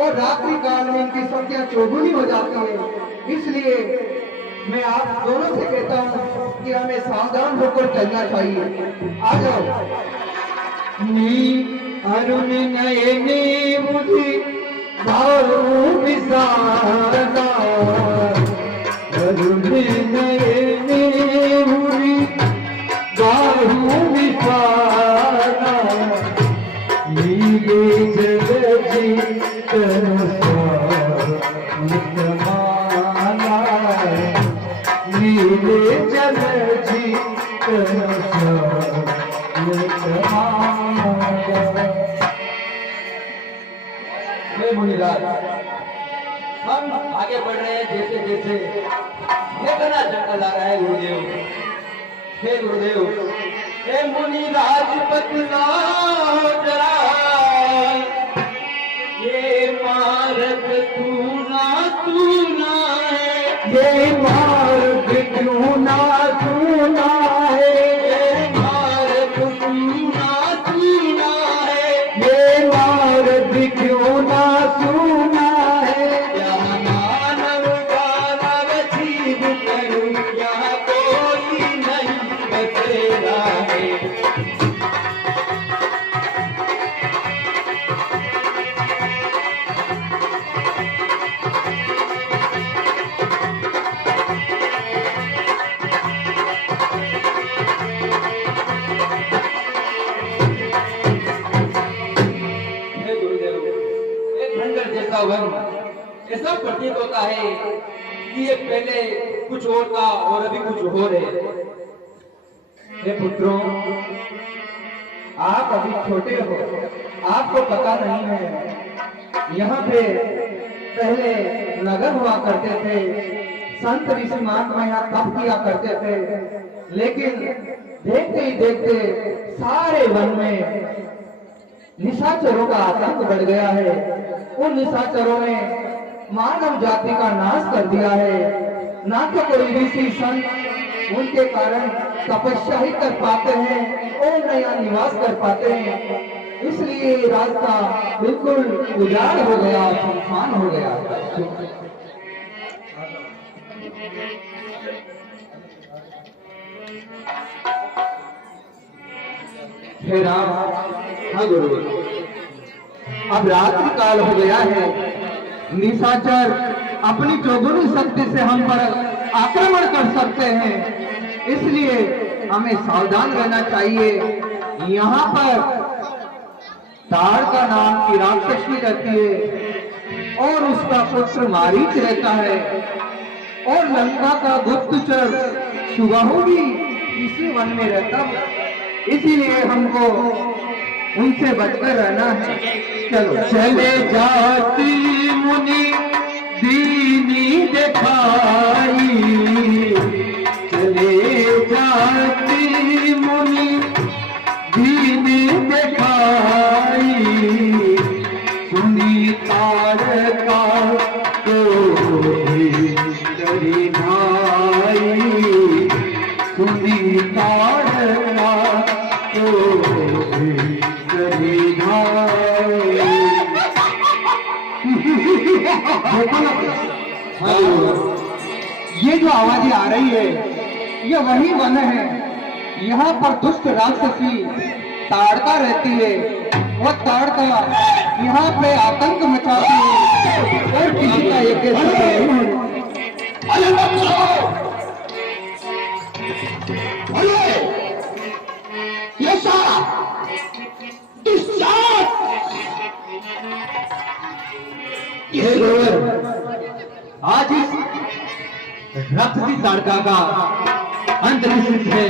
और रात्रि काल में इनकी संख्या चौगुनी हो जाती है। इसलिए मैं आप दोनों से कहता हूँ कि हमें सावधान होकर चलना चाहिए। आ जाओ। अरुण नयने मुझे भाऊ विसारा, अरुण नयने मुझे भाऊ विसारा, नीले जगजी माला, नीले जगजी मुनिराज, हम आगे बढ़ रहे हैं जैसे जैसे इतना जंगल आ रहा है गुरुदेव। हे गुरुदेव, हे मुनिराज बतलाओ जरा, ये मार्ग तूना है, ये मार्ग क्यों ना सुना है, ये मार्ग तूना है, ये मार्ग क्यों ना सुना है, यहाँ मानव दानव जीव करूं, यहाँ कोई नहीं बचेगा है। हे गुरुदेव, एक खंडर जैसा वन ऐसा प्रतीत होता है कि ये पहले कुछ और था और अभी कुछ और है। हे पुत्रों, आप अभी छोटे हो, आपको पता नहीं है। यहाँ पे पहले नगर हुआ करते थे, संत ऋषि महात्मा यहाँ तप किया करते थे, लेकिन देखते ही देखते सारे वन में निशाचरों का आतंक बढ़ गया है। उन निशाचरों ने मानव जाति का नाश कर दिया है। ना तो कोई ऋषि संत उनके कारण तपस्या ही कर पाते हैं और नया निवास कर पाते हैं। इसलिए रास्ता बिल्कुल उजाड़ हो गया, सुनसान हो गया। हे राम, हाँ गुरु, अब रात्रि काल हो गया है। निशाचर अपनी चौगुनी शक्ति से हम पर आक्रमण कर सकते हैं, इसलिए हमें सावधान रहना चाहिए। यहाँ पर ताड़ का नाम की राक्षसी रहती है और उसका पुत्र मारीच रहता है, और लंका का गुप्तचर सुबाहु भी इसी वन में रहता है। इसीलिए हमको उनसे बचकर रहना है। चलो चले जाती मुनि दीनी दिखाई, चले जाती मुनि दीनी दिखाई, सुनी तारका तो डरी भाई, सुनी तारका तो डरी भाई। ये जो आवाजें आ रही है, ये वही वन है। यहाँ पर दुष्ट राक्षसी ताड़का रहती है। वह ताड़का यहाँ पे आतंक मचाती है और किसी का यज्ञ नहीं होता। आज इस राक्षसी ताड़का का अंत निश्चित है।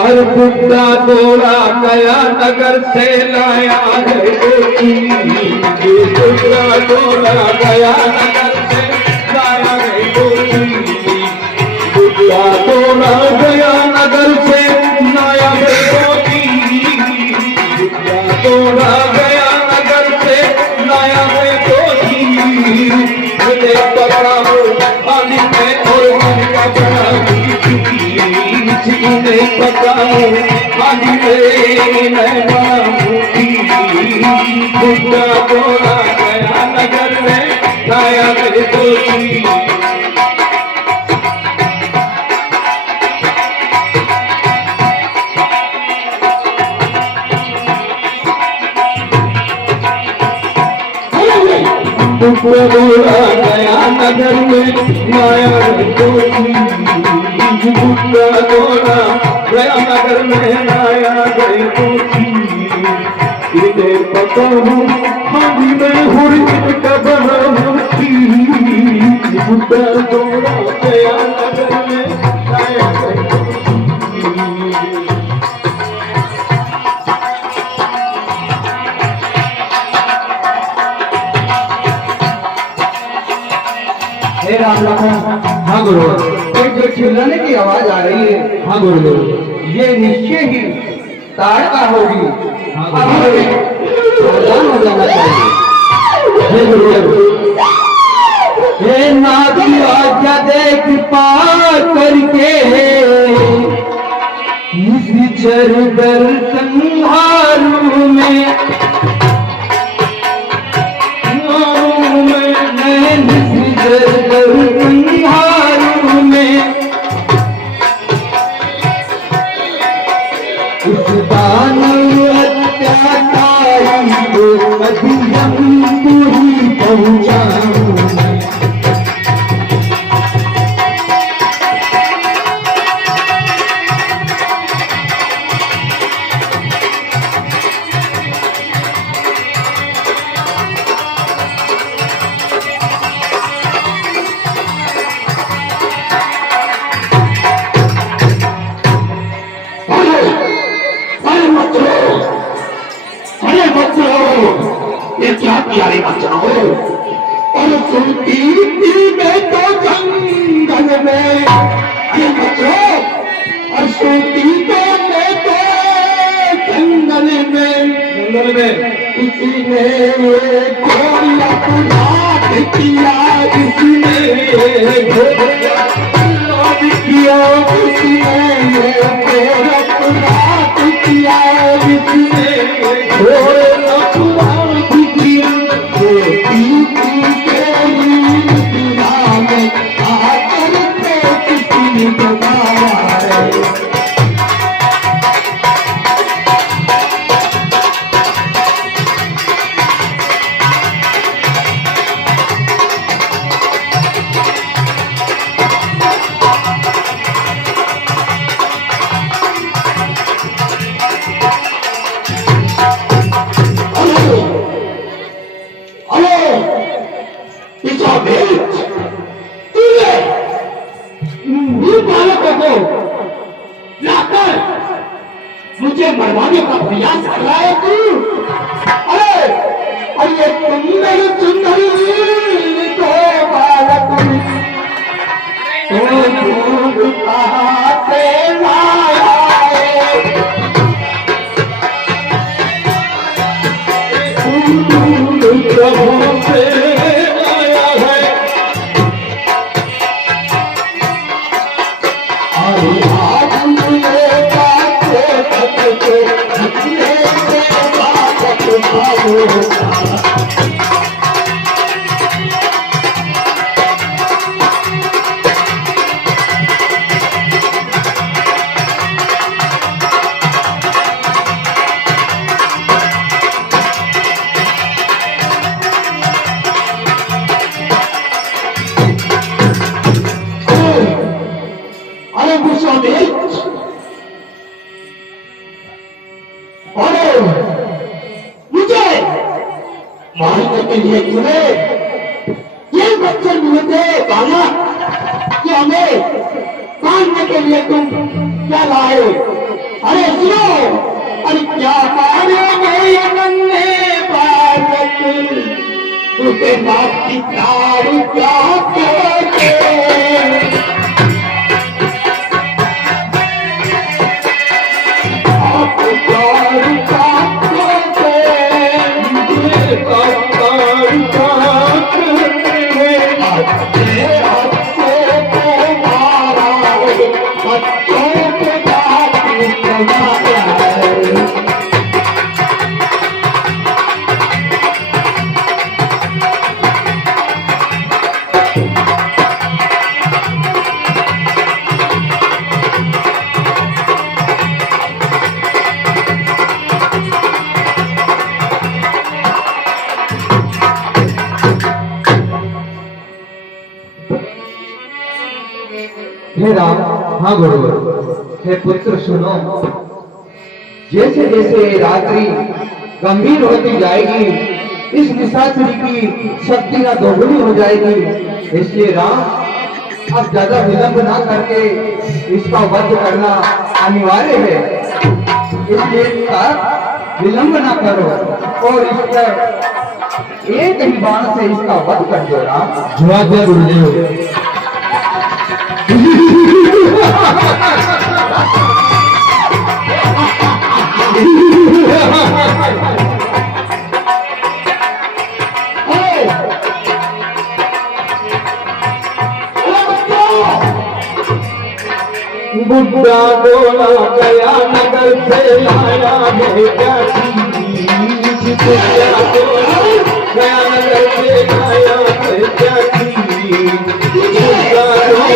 अरे बुड्ढा दौड़ा गया नगर से लाया है कोठी, बुड्ढा दौड़ा गया नगर से लाया है कोठी, बुड्ढा दौड़ा गया नगर से लाया है कोठी, बुड्ढा दौड़ा गया नगर से लाया है कोठी, मुझे पकड़ा हो पानी में और मन का बड़ा उन्हें पकाओ पानी में बुड्ढा दौड़ा गया नगर में लाया है कोठी। बुड्ढा दौड़ा गया नगर में लाया है कोठी, बुड्ढा दौड़ा गया नगर में लाया है कोठी, इन्हें पता हो हाथी में हुर्रियत का बना होती, बुड्ढा दौड़ा गया नगर में लाया है हे राम लखन। हाँ गुरु। एक जो चिल्लाने की आवाज आ रही है, हाँ गुरु, ये निश्चय ही ताड़का होगी। हाँ, अब हमें सावधान हो जाना चाहिए। हे गुरु, हे नादी आज्ञा दे कृपा करके इस चरगर संहारू में संहारू में उस दानव अत्याचारी को मध्यम पूरी पहुंचाऊं। ये क्या प्यारे बच्चों, और सुनती में तो जंगल में, अरे बच्चों, और सुनती तो में तो जंगल में किसी ने गोला पुरात किया, किसने गोला किया, किसने गोला पुरात किया, किसने गोला पुरात किया, आकर के किसी ने बताया है। मुझे मरवाने का प्रयास कर रहा है तू? अरे ये सुंदर सुंदर तो बालक तो दूध कहाँ से लाया है? दूध कहाँ से लाया है? अरे आज मुझे बातें करके अपने से बात उठाओ। अरे गुस्सा बेच, अरे मुझे मारने के लिए चुने ये बच्चे मिले थे गाना कि हमें मारने के लिए तुम क्या लाए? अरे सुनो, अरे क्या मारेंगे ये नन्हे बालक, उसे बाप की प्यार क्या कहते? आप प्यार क्या कहते? हे राम, हाँ गुरु, हे पुत्र सुनो, जैसे जैसे रात्रि गंभीर होती जाएगी, इस निशाचरी की शक्तियां दोगुनी हो जाएगी। इसलिए राम, अब ज्यादा विलंब ना करके इसका वध करना अनिवार्य है। इसलिए विलंब ना करो और इस पर एक ही बाण से इसका वध कर दो राम। जवाब दिया गुरुदेव। बुढ़ा बोला गया नगर से लाया है क्या चीज? बुढ़ा बोला गया नगर से लाया है क्या चीज? बुढ़ा बोला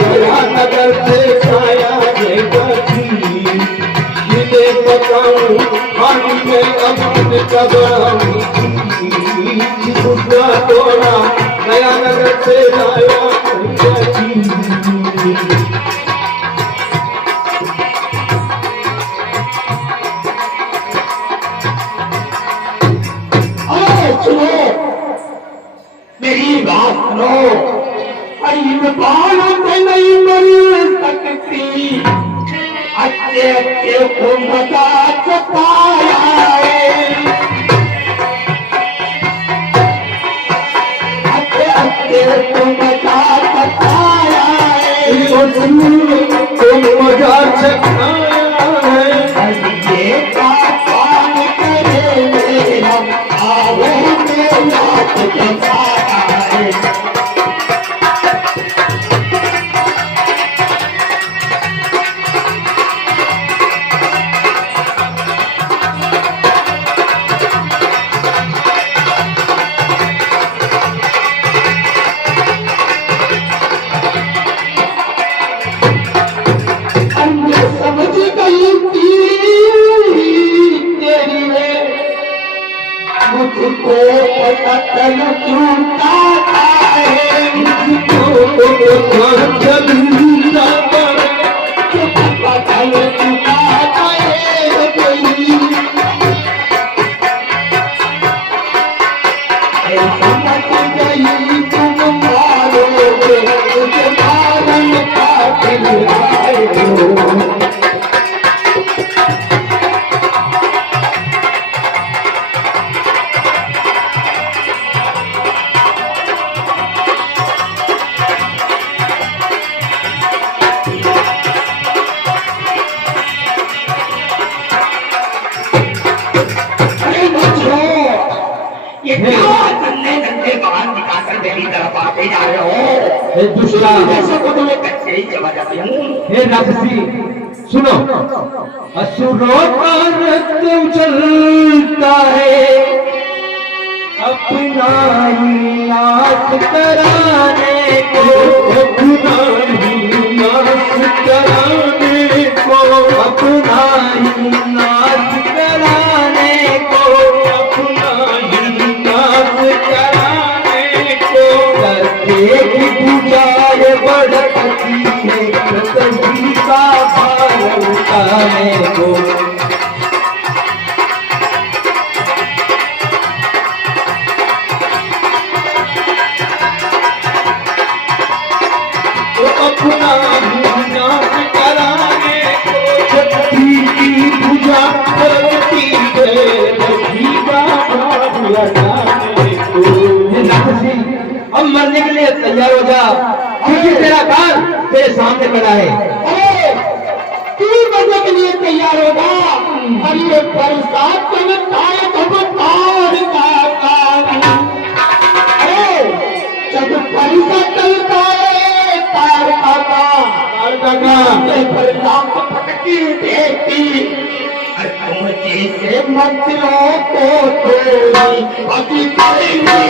गया नगर से लाया है क्या चीज? जिसे बताऊं पानी में अमृत कबाऊं। बुढ़ा बोला गया नगर से लाया है क्या चीज? मेरी बात सुनो, अरे बालों से नहीं मिल सकती, अच्छे अच्छे को मजा सताया है, अच्छे अच्छे को मजा सताया है, तुम मजा सताया है। ये पान करे मेरा आवे मेरा सताया है। मुझको पता चल चुका है, मुझको पता चल चुका है, समझ गई तुम मारोगे, मुझे मारन का दिल आए हो। ये क्या नन्हे नन्हे बाण दिखाकर मेरी तरफ आते जा रहे हो? हे दुष्टा, ऐसे को तो मैं कच्चे ही चला जाती हूँ। हे राक्षसी, सुनो, असुरों का रक्त उछलता है, अपना ही नाश कराने को, अपना ही नाश कराने को, अपना ही नाश कराने को, अपना ही नाश कराने को, करके की पुकार बढ़ती है, सभी का भार उठाने को। अपना ही नाश क्या है? अरे 3 बजे के लिए तैयार होगा। और ये बरसात चमकता है तो तार का अरे जब बरसात चलता है तार का बरसात पटकी देती जैसे मंदिरों को तोड़ी अभी करेंगी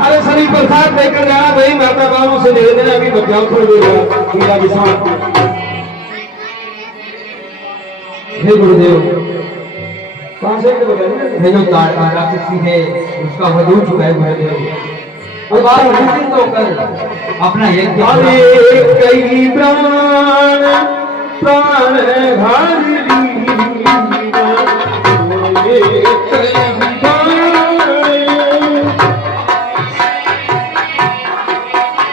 अरे सभी प्रसाद लेकर जाना भाई, माता बाबू से दे देना, अभी बचाओ थोड़ी देर पूजा विश्राम। हे गुरुदेव, कौन से बताइए? ये जो राक्षसी है उसका वध हो चुका है गुरुदेव। अब आप निश्चिंत होकर अपना यज्ञ अरे कई प्राण प्राण घात